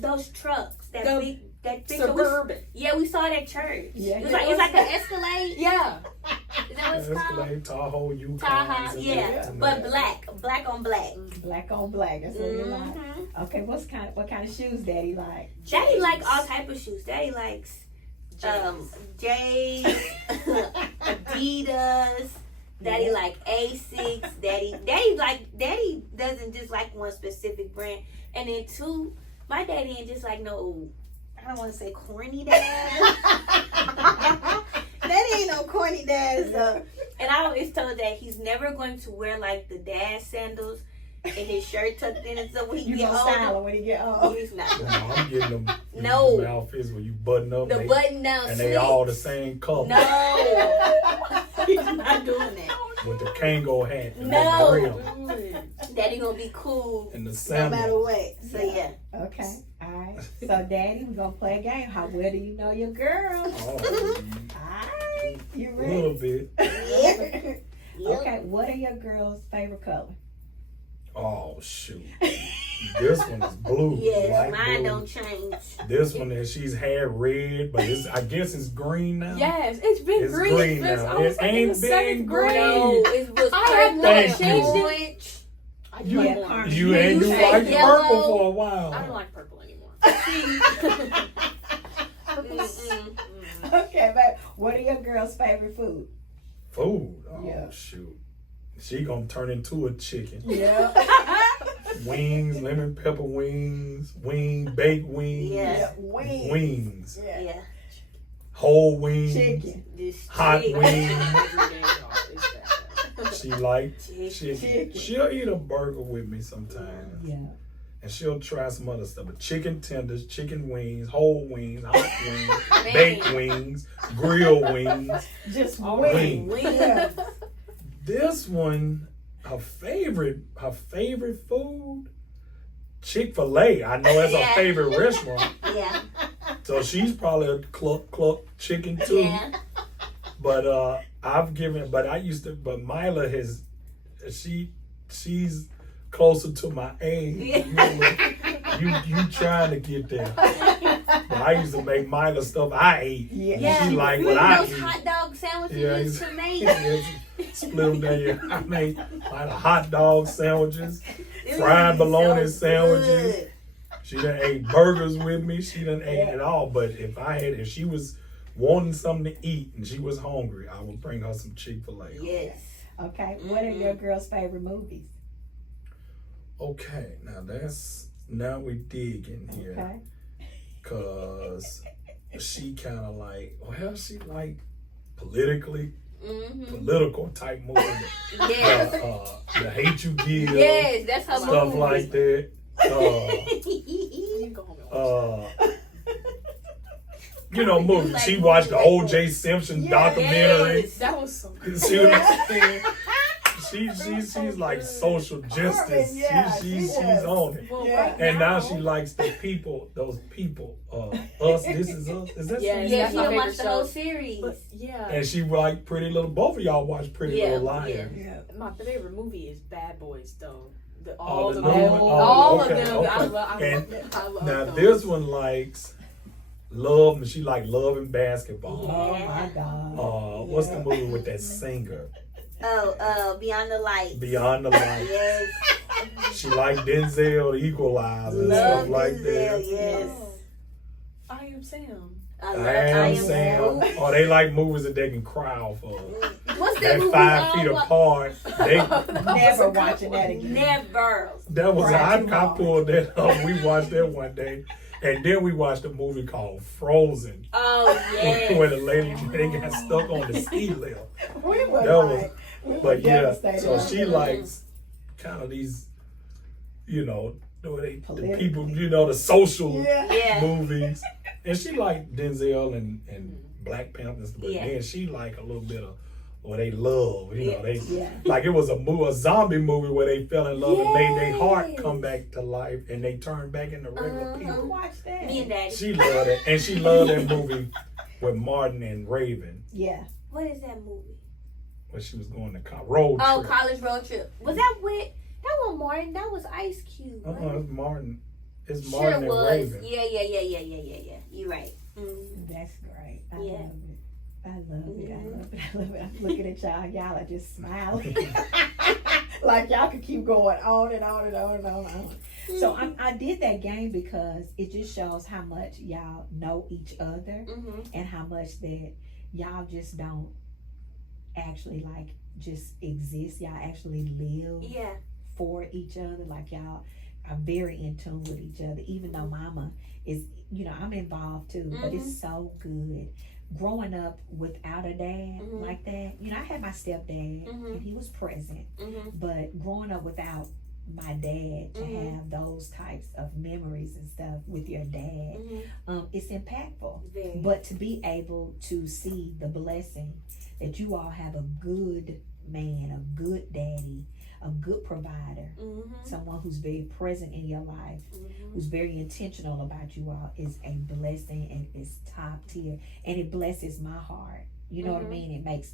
Those trucks. That The big Suburban. Yeah, we saw it at church. Yeah. It's like an Escalade. Yeah. Is that what it's called? Escalade, Tahoe, Yukon. Tahoe, yeah, but black on black. Black on black. That's what you like. Mhm. Okay. What kind of shoes daddy like? Daddy like all type of shoes. Daddy likes J's, Adidas. Daddy like Asics. Daddy doesn't just like one specific brand. And then two, my daddy ain't just like no, I don't want to say corny dad. Daddy ain't no corny dad. So, and I always told that he's never going to wear like the dad sandals and his shirt tucked in and stuff when he You get gonna style older. him when he get old? He's not. No, I'm getting them, No. them outfits where you button up The and button down and sleeves. they all the same color. No, he's not doing that. With the Kango hat and No. the rim Daddy gonna be cool and the no sandals. matter what. So yeah. Okay. All right. So daddy, we're gonna play a game. How well do you know your girl? Oh, Alright. You a little ready? bit. Yep. Okay. What are your girl's favorite color? Oh shoot. This one is blue. Yes, light mine blue. don't change. This one is she's had red, but I guess it's green now. Yes, it's been It's green. green since now. I was It like in ain't the seventh been grade. No, it was I have purple, not Thank changed you. it. orange. I Yeah, like orange. Carmen. You Yeah, ain't you do said like yellow. purple for a while. I don't like purple anymore. Mm-mm. Okay, but what are your girl's favorite food? Food. Oh Yeah. shoot. She gonna turn into a chicken. Yeah. Wings, lemon pepper wings, baked wings, Yeah. Wings. wings, Yeah. Yeah. whole wings, Chicken. This hot chick. wings. Every day, y'all, it's that. She like Chicken. chicken. She'll eat a burger with me sometimes. Yeah. And she'll try some other stuff. But chicken tenders, chicken wings, whole wings, hot wings, Man. baked wings, grilled wings. Just Wings. wings. Yeah. This one, her favorite food, Chick-fil-A. I know that's Yeah. her favorite restaurant. Yeah. So she's probably a cluck chicken too. Yeah. But Mila she's closer to my age. You trying to get there. But I used to make Mila stuff I ate. Yeah. Yeah. She like You what eat I those eat. hot dog sandwiches Yeah, you used to make? Split them down here. I made like hot dog sandwiches, It fried was bologna so sandwiches. good. She done ate burgers with me. She done ate Yeah. it all. But if she was wanting something to eat and she was hungry, I would bring her some Chick-fil-A. Yes. Okay. What are your girl's favorite movies? Okay, now we digging here. Okay. Cause she kind of she like political type movies. Yes. The Hate You Give, Yes, that's her stuff movie. like that. You go home and watch you know, movies. She watched the O.J. Simpson documentary. Yes. that was so good. See what I'm saying? She's like social justice. yeah, She's she is. on it. Well, Yeah. right And now she likes the people, those people, Us, This Is Us. Is that Yes. something? Yeah, That's she my done favorite watched the whole show. series. But yeah, And she like Pretty Little, both of y'all watch Pretty Yeah, Little Liars. Yeah. my favorite movie is Bad Boys though. Oh, All the of new them, one? Oh, all okay, of them. okay. I love. And I love Now those. this one likes love, and she like love and basketball. Oh my God. What's the movie with that singer? Beyond the Light. Beyond the Light. Yes. She like Denzel, the Equalizer, and Love stuff like Denzel, that. yes. I Am Sam. I love I am Sam. Sam. Or they like movies that they can cry off of. What's that That movie? 5 feet apart. They Never watching that again. Never. that was Cry I too hard. pulled that up. We watched that one day. And then we watched a movie called Frozen. Oh, yes. Where the lady they got stuck on the ski lift. We were That was- like, we were But yeah, devastated. so she likes kind of these, you know, the people, you know, the social Yeah. Yeah. movies. And she liked Denzel and Black Panthers, but Yeah. then she like a little bit of what they love, you know, they Yeah. like it was a zombie movie where they fell in love and made their heart come back to life and they turned back into regular We people. watched that. Me and Daddy. She loved it, and she loved that movie with Martin and Raven Yeah. What is that movie? when she was going to road Oh, trip. College Road Trip. Was that with? That was Martin. That was Ice Cube. Right? It's Martin. It's Sure Martin and was. Raven. Yeah. You're right. Mm. That's great. I Yeah. love it. I love it. I love it. I love it. I'm looking at y'all. Y'all are just smiling. Like y'all could keep going on and on and on and on and on. So I did that game because it just shows how much y'all know each other Mm-hmm. and how much that y'all just don't actually like just exist. Y'all actually live Yeah. for each other. Like y'all are very in tune with each other. Even though mama is, you know, I'm involved too, but it's so good. Growing up without a dad like that, you know, I had my stepdad and he was present, Mm-hmm. but growing up without my dad to have those types of memories and stuff with your dad, it's impactful. Very. But to be able to see the blessing that you all have a good man, a good daddy, a good provider, someone who's very present in your life, who's very intentional about you all, is a blessing and is top tier. And it blesses my heart. You know what I mean? It makes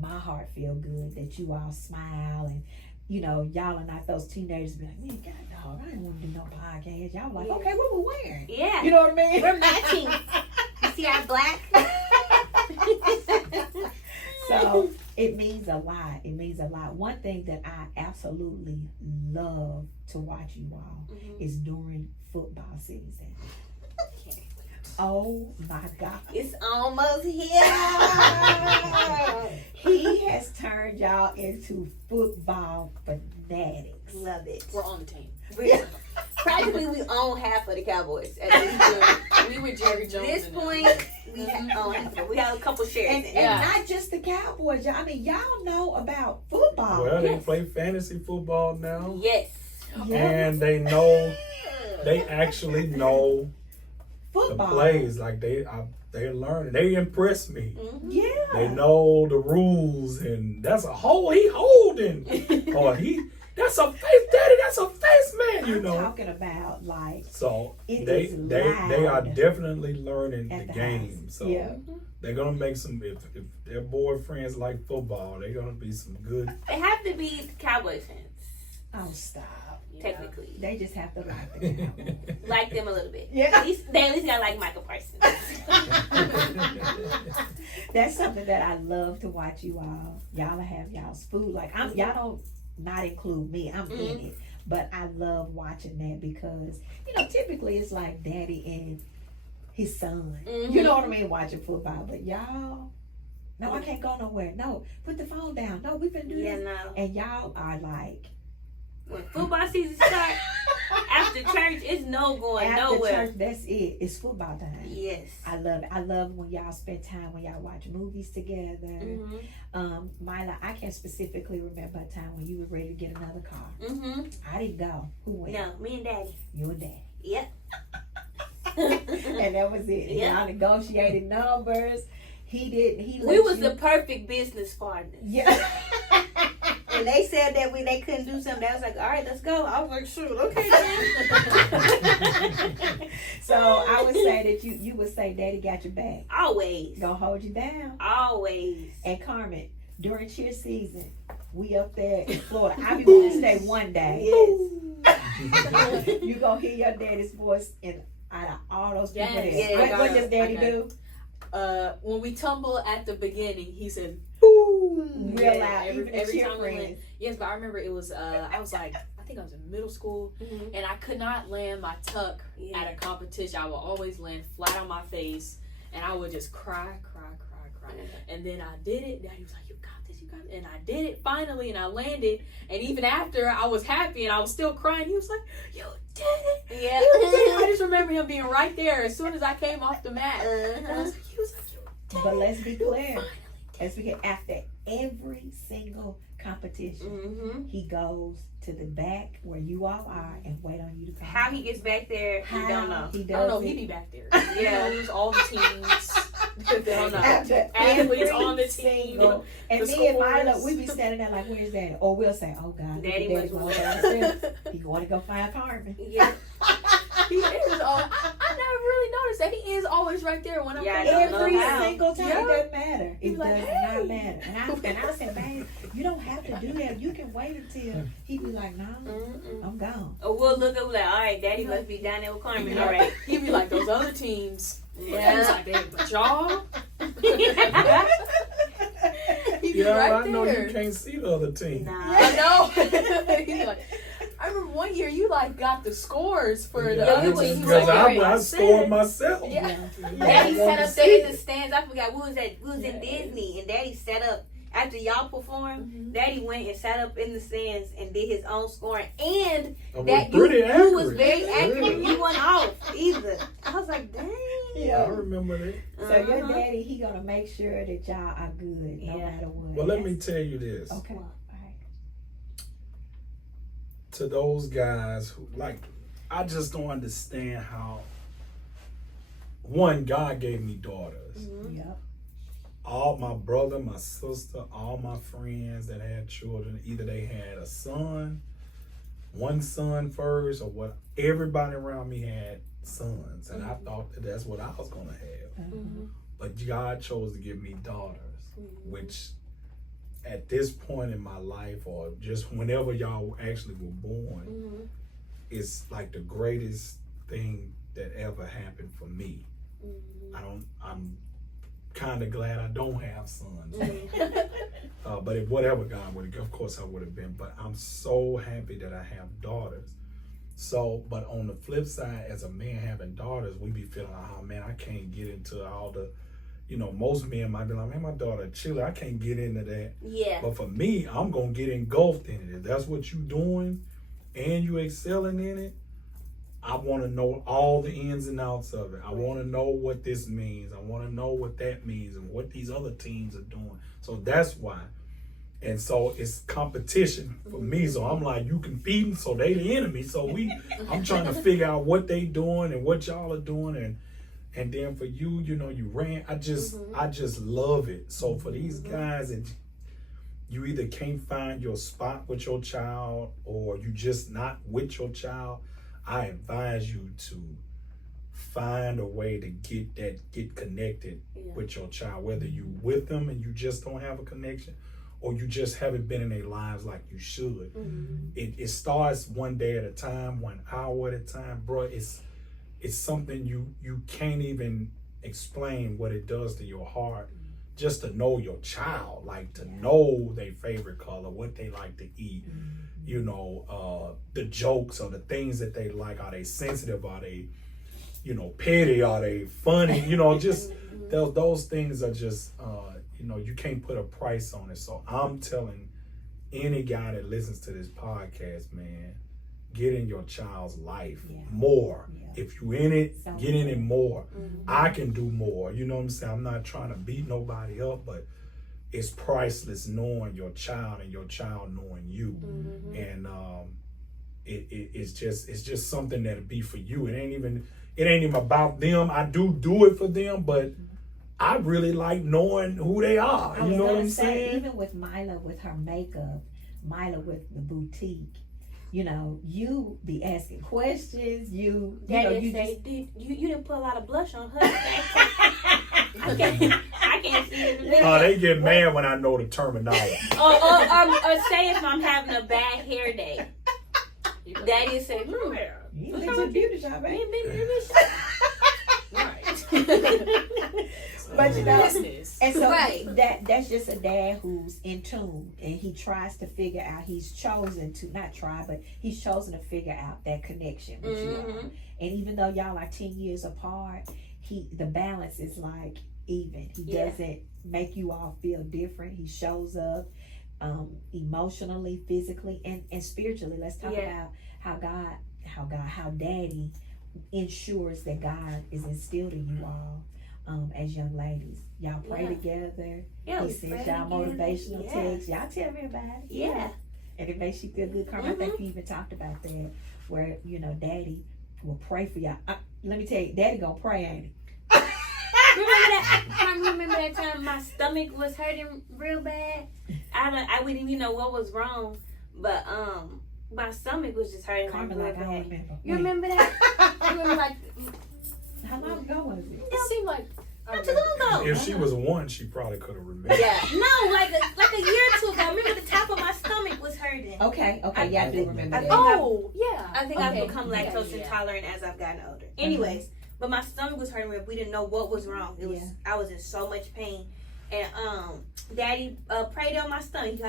my heart feel good that you all smile and, you know, y'all are not those teenagers be like, man, God, dog, I didn't want to do no podcast. Y'all like, okay, what we wearing? Yeah. You know what I mean? We're matching. You see our black? So it means a lot. It means a lot. One thing that I absolutely love to watch you all is during football season. Okay. Oh my God. It's almost here. He has turned y'all into football fanatics. Love it. We're on the team. Practically, we own half of the Cowboys at this point. We were Jerry Jones. This in point, we own half of them. We got a couple shares. And not just the Cowboys, y'all. I mean, y'all know about football. Well, they Yes. play fantasy football now, Yes. and they know, they actually know the Football. plays. Like they're learning. They impress me. Yeah. They know the rules, and that's a he holding, or that's a face, daddy. That's a face, man. You I'm know. talking about like So it they is are loud definitely learning at the the game. house. So Yeah. they're gonna make some. If their boyfriends like football, they're gonna be some good. They have to be Cowboys fans, Oh, stop. technically. They just have to like the Cowboys. Like them a little bit. Yeah. At least gotta like Michael Parsons. That's something that I love to watch you all. Y'all have y'all's food. Like y'all don't not include me. I'm in it. But I love watching that because, you know, typically it's like daddy and his son. You know what I mean? Watching football. But y'all, no, I can't go nowhere. No, put the phone down. No, we finna do Yeah, this. no. And y'all are like When football season starts, after church, it's no going After nowhere. church, that's it. It's football time. Yes. I love it. I love when y'all spend time, when y'all watch movies together. Mm-hmm. Myla, I can specifically remember a time when you were ready to get another car. Mm-hmm. I didn't go. Who went? No, me and Daddy. You and Daddy. Yep. And that was it. Yeah. Y'all negotiated numbers. He didn't. He We let was you. the perfect business partners. Yeah. When they said that they couldn't do something, I was like, all right, let's go. I was like, shoot, okay. So I would say that you would say Daddy got your back. Always. Gonna hold you down. Always. And Carmen, during cheer season, we up there in Florida. I be going to stay one day. Yes. You gonna hear your daddy's voice in out of all those people Yes. there. Yeah, What does Daddy okay. do? When we tumble at the beginning, he said, Boom! Real Yeah, loud. every- Even the every cheer time we went. friends. yes, but I remember it was, I was like, I think I was in middle school, Mhm. and I could not land my tuck Yeah. at a competition. I would always land flat on my face, and I would just cry. And then I did it. Daddy was like, you got this, you got it. And I did it finally, and I landed. And even after I was happy and I was still crying, he was like, you did it. Yeah. You did it. I just remember him being right there as soon as I came off the mat. And I Uh-huh. was like, he was like, you did But it. let's be You clear. finally As we get after every single competition, Mm-hmm. he goes to the back where you all are and wait on you to come. How he gets back there, we don't know. He I does don't know. it. He be back there. Yeah. He knows all the teams. They don't know. After Athletes every on the team. single, and the me and Milo, scores. we be standing there like, "Where's Daddy?" Or we'll say, "Oh God, Daddy Daddy was going with downstairs. He going to go find Carmen." Yeah. He is. I never really noticed that he is always right there when I'm Yeah, I coming don't up. know Every how. single time, Yeah. it doesn't matter. He It was like, does "Hey." not matter. And I said, "Man, you don't have to do that. You can wait until." He be like, "No, Mm-mm. I'm gone." Or we'll look up like, all right, Daddy must be down there with Carmen. All right. He'd be like, those other teams. Yeah. He was like, "Damn, but y'all." He'd be Yeah, right I know there. you can't see the other team. Nah. I know. He'd be like, I remember one year you like got the scores for the Yeah, other was team. He was because like, sorry. I scored myself. Yeah. Daddy I sat wanted up to there see in the it. stands. I forgot we was in Disney, and Daddy sat up after y'all performed. Daddy went and sat up in the stands and did his own scoring, and I was that pretty you accurate. was very accurate. You weren't off either. I was like, dang. I remember that. So your Uh-huh. daddy, he gonna make sure that y'all are good no Yeah. matter what. Well, let me tell you this. Okay. All right. To those guys who, like, I just don't understand how, one, God gave me daughters. Mhm. Yep. All my brother, my sister, all my friends that had children, either they had a son, one son first, or what. Everybody around me had sons, and I thought that that's what I was gonna have. Mhm. But God chose to give me daughters, which at this point in my life, or just whenever y'all actually were born, Mhm. is like the greatest thing that ever happened for me. Mhm. I'm kind of glad I don't have sons. Mhm. But if whatever God would have, of course I would have been. But I'm so happy that I have daughters. So, but on the flip side, as a man having daughters, we be feeling like, oh man, I can't get into all the, most men might be like, man, my daughter chilling, I can't get into that. Yeah. But for me, I'm gonna get engulfed in it. If that's what you doing and you excelling in it, I want to know all the ins and outs of it. I want to know what this means. I want to know what that means and what these other teams are doing. So that's why. And so it's competition for me. So I'm like, you competing, so they the enemy. So I'm trying to figure out what they doing and what y'all are doing, and then for you, you ran. I just love it. So for these guys, and you either can't find your spot with your child, or you just not with your child, I advise you to find a way to get connected with your child, whether you with them and you just don't have a connection, or you just haven't been in their lives like you should. Mhm. It starts one day at a time, 1 hour at a time, bro. It's something you can't even explain what it does to your heart, just to know your child, like to know their favorite color, what they like to eat, the jokes or the things that they like. Are they sensitive? Are they, petty? Are they funny? Just those things are just, you can't put a price on it. So I'm telling any guy that listens to this podcast, man, get in your child's life more. If you in it, get in it more. I can do more. You know what I'm saying? I'm not trying to beat nobody up, but it's priceless knowing your child and your child knowing you. And it's just something that'll be for you. It ain't even about them. I do it for them, but I really like knowing who they are. You know what I'm saying? Even with Mila, with her makeup, Mila with the boutique, you know, you be asking questions. You didn't put a lot of blush on her. I can't see it. Oh, they get mad when I know the terminology. or say if I'm having a bad hair day. Daddy said, you been to a beauty shop, ain't But you know, and so that's just a dad who's in tune, and he tries to figure out. He's chosen to figure out that connection with you all. And even though y'all are 10 years apart, the balance is like even. He doesn't make you all feel different. He shows up emotionally, physically, and spiritually. Let's talk about how Daddy ensures that God is instilled in you all. As young ladies, y'all pray together. He sends y'all motivational texts. Y'all tell me about it. And it makes you feel good. Carmen, I think you even talked about that, where you know Daddy will pray for y'all. Let me tell you, Daddy gonna pray, ain't he? Remember that time my stomach was hurting real bad? I wouldn't even know what was wrong, but my stomach was just hurting Carmen, real like, bad. I don't remember. You remember that? You remember like how long ago was it? It seemed like not too long ago. If she was one, she probably could have remembered. No, like a year or two ago. I remember the top of my stomach was hurting. Okay, I do remember that. I think I've become lactose intolerant as I've gotten older. Anyways, but my stomach was hurting. We didn't know what was wrong. It was I was in so much pain, and Daddy prayed on my stomach. He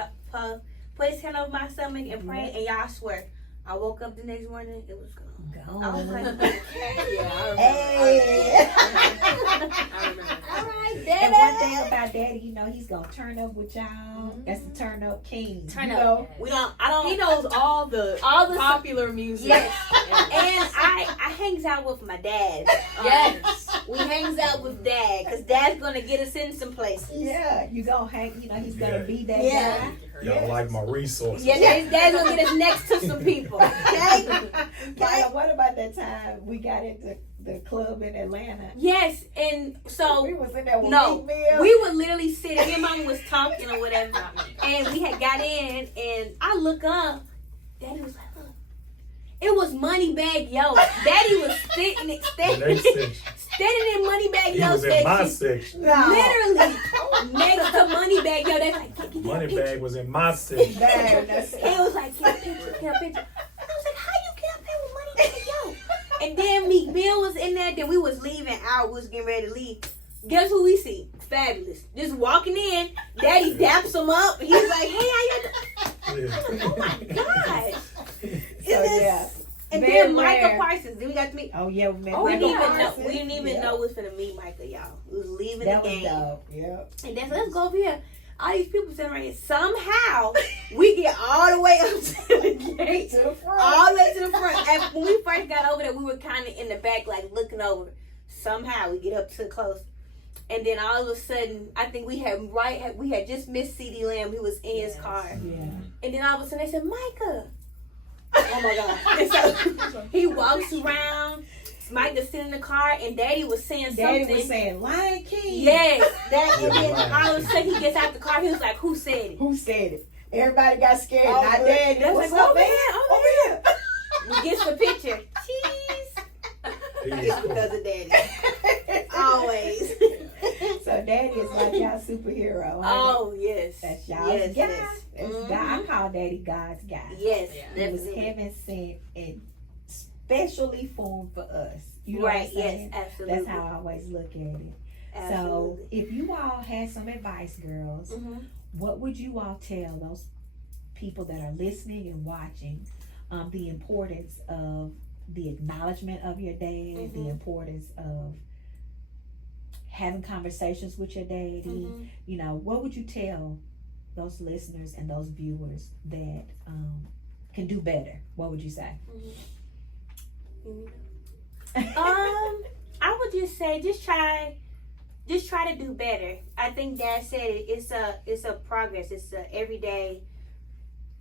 put his hand over my stomach and prayed, and y'all, I swear, I woke up the next morning. It was gone. I was like, I remember. All right, Daddy. And one thing about Daddy, you know, he's gonna turn up with y'all. That's the turn up king. Turn up. He knows all the popular music. Yes. And I hangs out with my dad. Yes. We hangs out with Dad because Dad's gonna get us in some places. Yeah, you gonna hang. You know, he's gonna be that guy. Y'all like my resources. Yeah, Dad's gonna get us next to some people. Okay. Kyla, what about that time we got into the club in Atlanta? Yes, and so we was in there with we would literally sit and your mom was talking or whatever, and we had got in, and I look up, Daddy was like, look, it was Moneybag Yo. Daddy was standing in Moneybag Yo section. He was in my section. Literally next to Moneybag Yo. They like, Moneybag was in my section. It was like, get a picture. I was like, how you get up there with Moneybag Yo? And then Meek Mill was in there. Then we was leaving out. We was getting ready to leave. Guess who we see? Fabulous. Just walking in. Daddy daps him up. He was like, hey, how you doing? Oh my gosh. And then Micah Parsons. Then we got to meet. Oh yeah, we didn't even know we was finna meet Micah, y'all. We was leaving the game. And then let's go over here. All these people sitting right here. Somehow we get all the way up to the gate, to the front. all the way to the front. And when we first got over there, we were kind of in the back, like looking over. Somehow we get up to close, and then all of a sudden, I think we had just missed C.D. Lamb. He was in his car, and then all of a sudden they said, Micah. Oh my God! And so he walks around. Micah sitting in the car, and Daddy was saying something. Daddy was saying, Lion King. Yes. And then all of a sudden he gets out the car. He was like, who said it? Who said it? Everybody got scared. Not Daddy. That's like, over here. We get the picture. Cheese. It's because of Daddy. Always. So Daddy is like y'all superhero. Oh, yes. That's y'all's guy. That's God. I call Daddy God's guy. Yes. He was heaven sent and specially formed for us. You know what I'm saying? Yes, absolutely. That's how I always look at it. Absolutely. So if you all had some advice, girls, what would you all tell those people that are listening and watching the importance of the acknowledgement of your dad, the importance of having conversations with your daddy? You know, what would you tell those listeners and those viewers that can do better, what would you say? I would just say just try to do better. I think Dad said it. It's a progress. It's a everyday,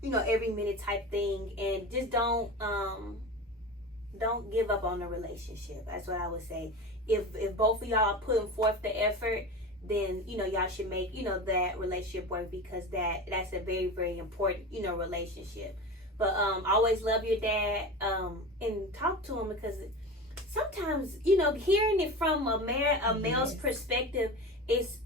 every minute type thing, and just don't give up on the relationship. That's what I would say. If both of y'all are putting forth the effort, then y'all should make that relationship work, because that's a very, very important relationship. But always love your dad, and talk to him, because sometimes hearing it from a male's perspective it's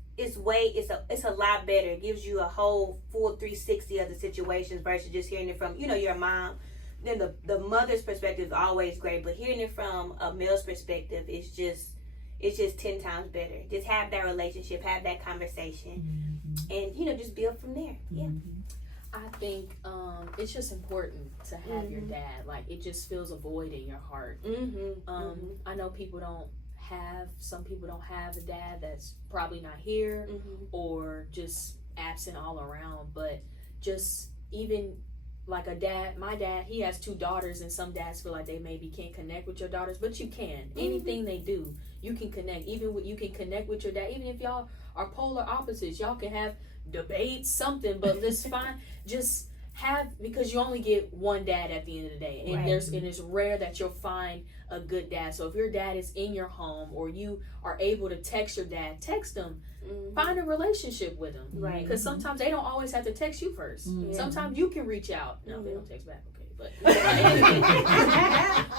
a lot better. It gives you a whole full 360 of the situations versus just hearing it from your mom. Then the mother's perspective is always great, but hearing it from a male's perspective is just 10 times better. Just have that relationship, have that conversation, and just build from there. Yeah. I think it's just important to have your dad. Like, it just fills a void in your heart. I know some people don't have a dad that's probably not here or just absent all around, but just even like my dad, he has 2 daughters, and some dads feel like they maybe can't connect with your daughters, but you can. Anything they do, you can connect. You can connect with your dad, even if y'all are polar opposites. Y'all can have debates, something, but let's find, just have, because you only get one dad at the end of the day, and it's rare that you'll find a good dad. So if your dad is in your home, or you are able to text your dad, text him. Find a relationship with them, right? Because sometimes they don't always have to text you first. Sometimes you can reach out. No, they don't text back, okay, but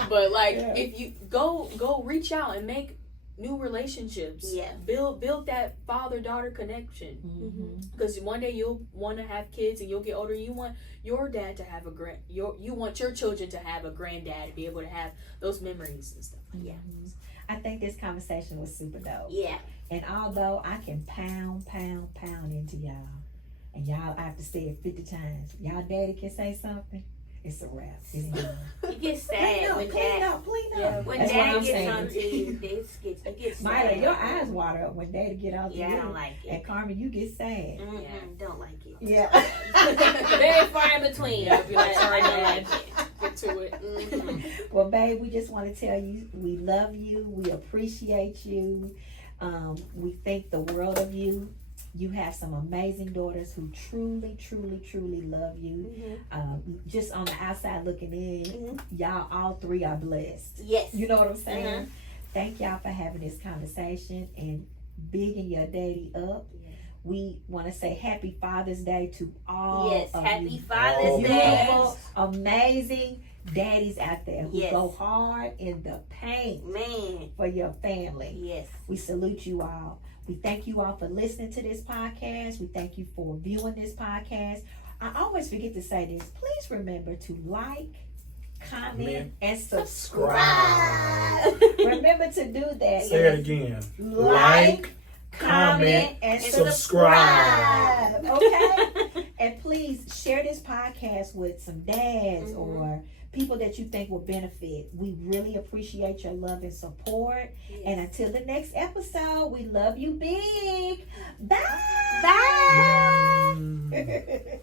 but if you go reach out and make new relationships, build that father-daughter connection, because one day you'll want to have kids and you'll get older. You want your dad to have you want your children to have a granddad, to be able to have those memories and stuff. I think this conversation was super dope. Yeah. And although I can pound into y'all, and y'all, I have to say it 50 times, y'all daddy can say something, it's a wrap. It's done. You get sad when dad. When That's dad what I'm gets saying. on to you, it gets Myla, sad. your eyes water up when daddy get out to Yeah, you. I don't like it. And Carmen, you get sad. Don't like it. Yeah. Very far in between. Yeah, be like, sorry, I don't Dad. like it. Get to it. Well, babe, we just want to tell you we love you. We appreciate you. We think the world of you. You have some amazing daughters who truly, truly, truly love you. Just on the outside looking in, y'all all 3 are blessed. Yes. You know what I'm saying? Thank y'all for having this conversation and bigging your daddy up. We want to say Happy Father's Day to all of Happy you. Father's Day. Beautiful, amazing daddies out there who go hard in the paint for your family. Yes. We salute you all. We thank you all for listening to this podcast. We thank you for viewing this podcast. I always forget to say this. Please remember to like, comment, and subscribe. Remember to do that. Say it again. Like, comment, and subscribe. Okay? And please share this podcast with some dads or people that you think will benefit. We really appreciate your love and support. And until the next episode, we love you big. Bye. Bye.